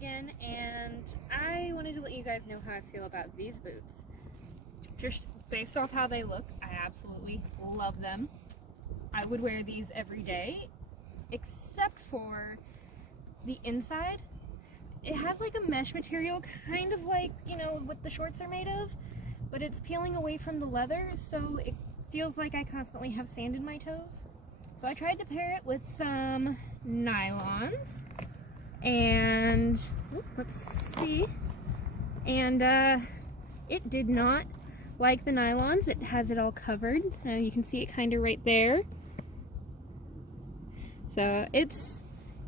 again, and I wanted to let you guys know how I feel about these boots. Just based off how they look, I absolutely love them. I would wear these every day, except for the inside. It has like a mesh material, kind of like, you know, what the shorts are made of, but it's peeling away from the leather, so it feels like I constantly have sand in my toes. So I tried to pair it with some nylons, and let's see, and it did not like the nylons. It has it all covered. You can see it kind of right there. So it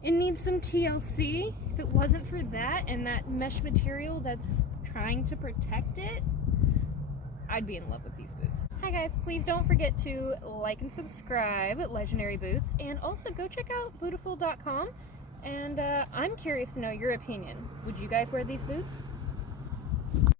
needs some TLC. If it wasn't for that and that mesh material that's trying to protect it, I'd be in love with these boots. Hi guys, please don't forget to like and subscribe at Legendary Boots, and also go check out Bootiful.com. And I'm curious to know your opinion. Would you guys wear these boots?